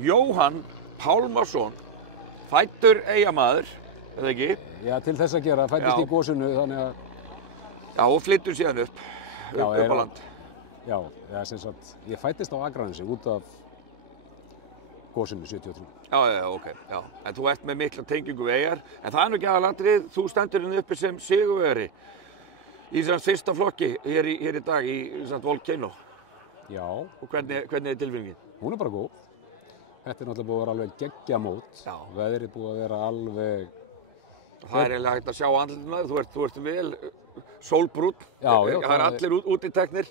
Jóhann Pálmason, fæddur Eyjamaður, eða ekki? Já, til þess að gera, fæddist í gosinu, þannig að... Já, og flyttur síðan upp á land. Já, sem sagt, ég fæddist á Akranesi út af gosinu 73. Já, ok, já. En þú ert með mikla tengingu við Eyjar, en það nú ekki aðalatrið, þú stendur hérna uppi sem sigurvegari í þessum fyrsta flokki hér í dag í Volcano. Já. Og hvernig er tilfinningin? Hún er bara góð. Þetta er náttúrulega búið að vera alveg geggjamót. Já. Veðrið búið að vera alveg... Það er eiginlega hægt að sjá andlituna, þú ert vel sólbrúnn. Já. Það er allir útiteknir.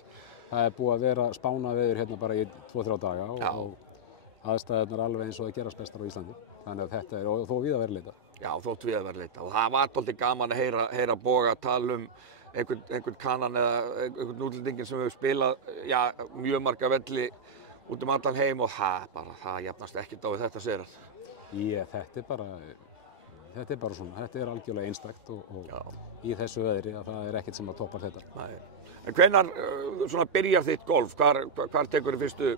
Það er búið að vera spánaveður hérna bara í 2-3 daga og aðstæðurnar alveg eins og það gerast bestar á Íslandi. Þannig að þetta er, og þó víða verið leita. Já, þótt víða verið leita. Og það var dálítið gaman að heyra Boga tala einhvern kanan eða einhvern útlendingin sem hefur spilað mjög marga velli út allan heim og það jafnast ekkert á við þetta segir hann. Þetta er bara svona, þetta er algjörlega einstakt og í þessu veðri að það er ekkert sem að toppar þetta. Nei. En hvenær byrjar þitt golf? Hvar tekur þið fyrstu?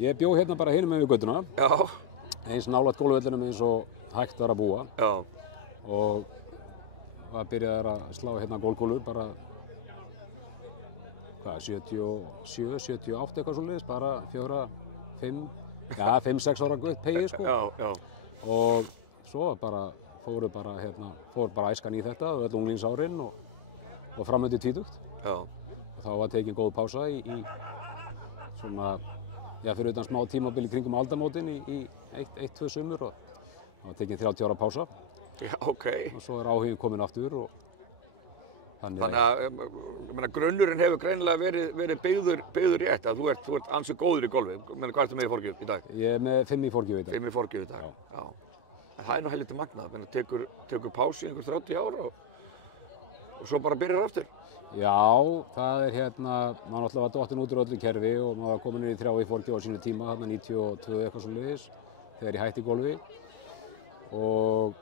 Ég bjó hérna bara hinum með við göttuna. Já. Eins nálægt golfvellinum eins og hægt var að búa. Já. Og það byrjaði að slá hérna golfkúlur bara 77, 78 eitthvað svoleiðis, bara 5-6 ára gutt pegi sko. Já. Og svo fór bara æskan í þetta öll unglingsárin og framöndi tvítugt. Já. Og þá var tekin góð pása í svona, fyrir utan smá tímabil í kringum aldamótin í 1-2 sumur og það var tekin 30 ára pása. Já, ok. Og svo er áhuginn kominn aftur og þannig að grunnurinn hefur greinilega verið byggður rétt að þú ert ansið góður í golfi. Hvað ertu með í forgjöf í dag? Ég er með 5 í forgjöf í dag. 5 í forgjöf í dag, já. En það er nú helviti magnað, tekur pásu í einhver 30 ára og svo bara byrjar aftur. Já, það er maður náttúrulega var dottinn út úr öllu kerfi og maður var komin inn í 3 í forgjöf á sínu tíma, 92 eitthvað svoleiðis, þegar ég hætti í golfi. Og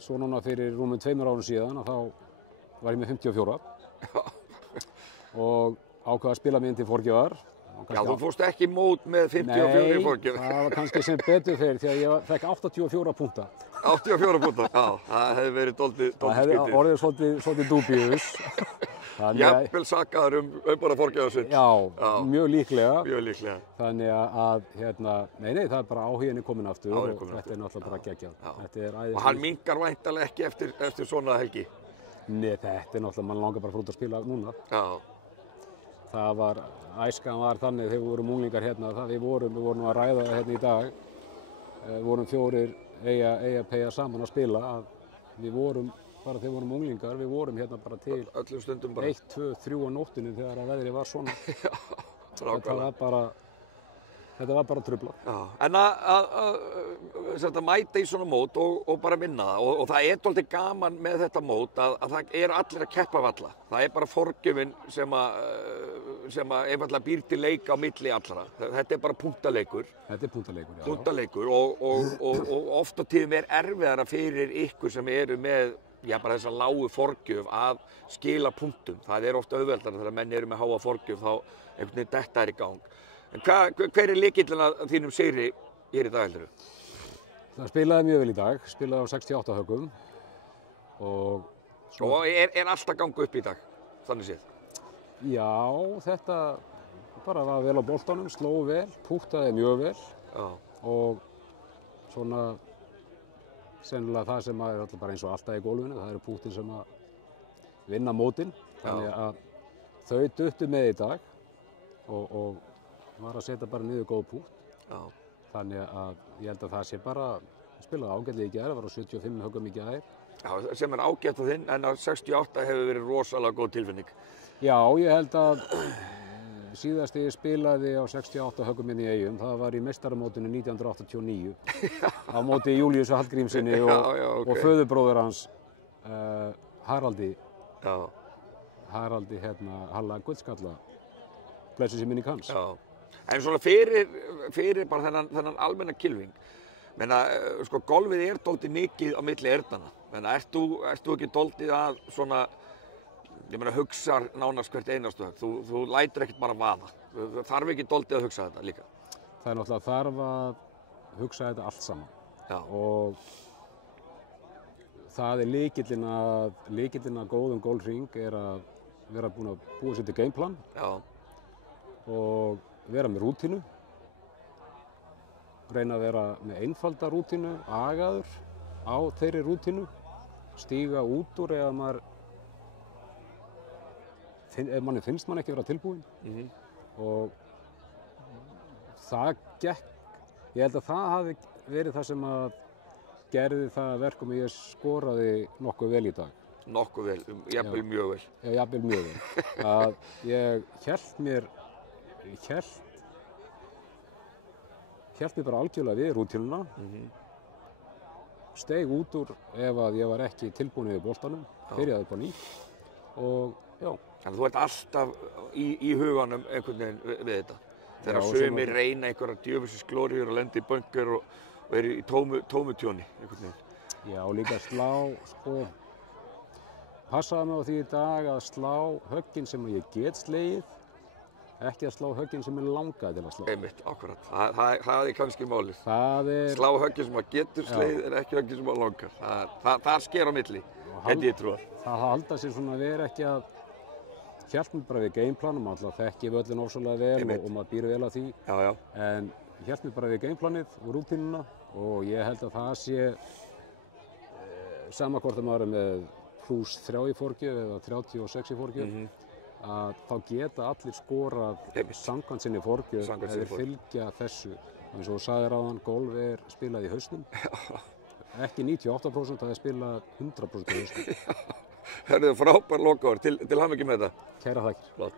svo núna fyrir rúmum 2 árum síðan þá var ég með 54 og ákvað að spila mig inn til forgjöfar. Já, þú fórst ekki í mót með 54 í forgjöf. Nei, það var kannski sem betur fyrir því að ég fekk 84 púnta. 84 púnta, já, það hefði verið dálítið skrítið. Það hefði orðið svolítið dúbíus. Jafnvel sakkaður bara forgjöfarsvindl. Já, mjög líklega. Mjög líklega. Þannig að, nei, það er bara áhuginn kominn aftur og þetta er náttúrulega bara geggjað. Og hann minnkar væntanlega ekki eftir svona helgi? Nei, þetta er náttúrulega, mann langar bara út að spila núna. Já. Æskan var þannig þegar við vorum unglingar hérna, við vorum að ræða það hérna í dag, við vorum 4 Eyjapeyjar saman að spila, að við vorum, bara þegar við vorum unglingar, við vorum hérna bara til 1, 2, 3 á nóttunni þegar að veðrið var svona. Þetta var bara trufla. Já, en að mæta í svona mót og bara vinna það og það er dálítið gaman með þetta mót að það er allir að keppa valla. Það er bara forgjöfin sem einfaldlega býr til leik á milli allra. Þetta er bara punktaleikur. Þetta er punktaleikur, já. Punktaleikur og oft á tíðum er erfiðara fyrir ykkur sem eru með bara þessa lágu forgjöf að skila punktum. Það er ofta auðveldara þegar menn eru með háa forgjöf þá einhvern veginn detta er í gang. En hver er lykillinn að þínum sigri hér í dag heldur þú? Það spilaði mjög vel í dag, spilaði á 68 höggum og er allt að ganga upp í dag, þannig séð? Já, þetta bara var vel á boltanum, sló vel, púttaði mjög vel. Já. Og svona sennilega það sem er alltaf bara eins og alltaf í golfinu, það eru púttin sem að vinna mótin, þannig að þau duttu með í dag og var að setja bara niður góð pútt. Já. Þannig að ég held að það sé bara spilaði ágætlega í gær, það var á 75 höggum í gær. Já, sem er ágætt á þinn, en á 68 hefur verið rosalega góð tilfinning. Já, ég held að síðast ég spilaði á 68 höggum inn í Eyjum, það var í meistaramótinu 1989 á móti Júlíusi Hallgrímssyni og föðurbróður hans Haraldi Halla Gullskalla, blessuð sé minning hans. Já. En svona fyrir bara þennan almenna kylfing, sko golfið er dálítið mikið á milli eyrnanna, ert þú ekki dálítið að svona, hugsar nánast hvert einastu högg, þú lætur ekkert bara vaða, þarf ekki dálítið að hugsa þetta líka? það náttúrulega þarf að hugsa þetta allt saman. Já. Og það er lykillinn að góðum golfhring er að vera búin að búa sér til gameplan og vera með rútínu, reyna að vera með einfalda rútínu, agaður á þeirri rútínu, stíga út úr ef manni finnst mann ekki vera tilbúinn. Og það gekk, ég held að það hafi verið það sem að gerði það að verkum að ég skoraði nokkuð vel í dag. Nokkuð vel, jafnvel mjög vel. Já, jafnvel mjög vel. Að ég hélt mér bara algjörlega við rútínuna, steig út úr ef að ég var ekki tilbúinn við boltanum, byrjaði upp á nýtt og já. En þú ert alltaf í huganum einhvern veginn við þetta. Þegar sumir reyna einhverjar djöfulsins glóríur og lenda í bunker og eru í tómu tjóni einhvern veginn. Já, og líka slá, sko, passaði mig á því í dag að slá höggin sem ég get slegið, ekki að slá höggin sem ég langaði til að slá. Einmitt, akkurat. Það er kannski málið. Slá höggin sem maður getur slegið en ekki höggin sem maður langar. Það sker á milli, gæti ég trúað. Það halda sér svona að vera ekki að hélt mér bara við gameplanum, alltaf þekki völlin ofsalega vel og maður býr vel að því. Já. En hélt mér bara við gameplanið og rútínuna og ég held að það sé sama hvort að maður er með +3 í forgjöf eða 36 í forgjöf, að þá geta allir skorað samkvæmt sinni forgjöf ef þeir fylgja þessu. Eins og þú sagðir áðan, golf er spilað í hausnum. Ekki 98%, það er spilað 100% í hausnum. Hörðu, frábær lokaorð, til hamingju með þetta. Kærar þakkir.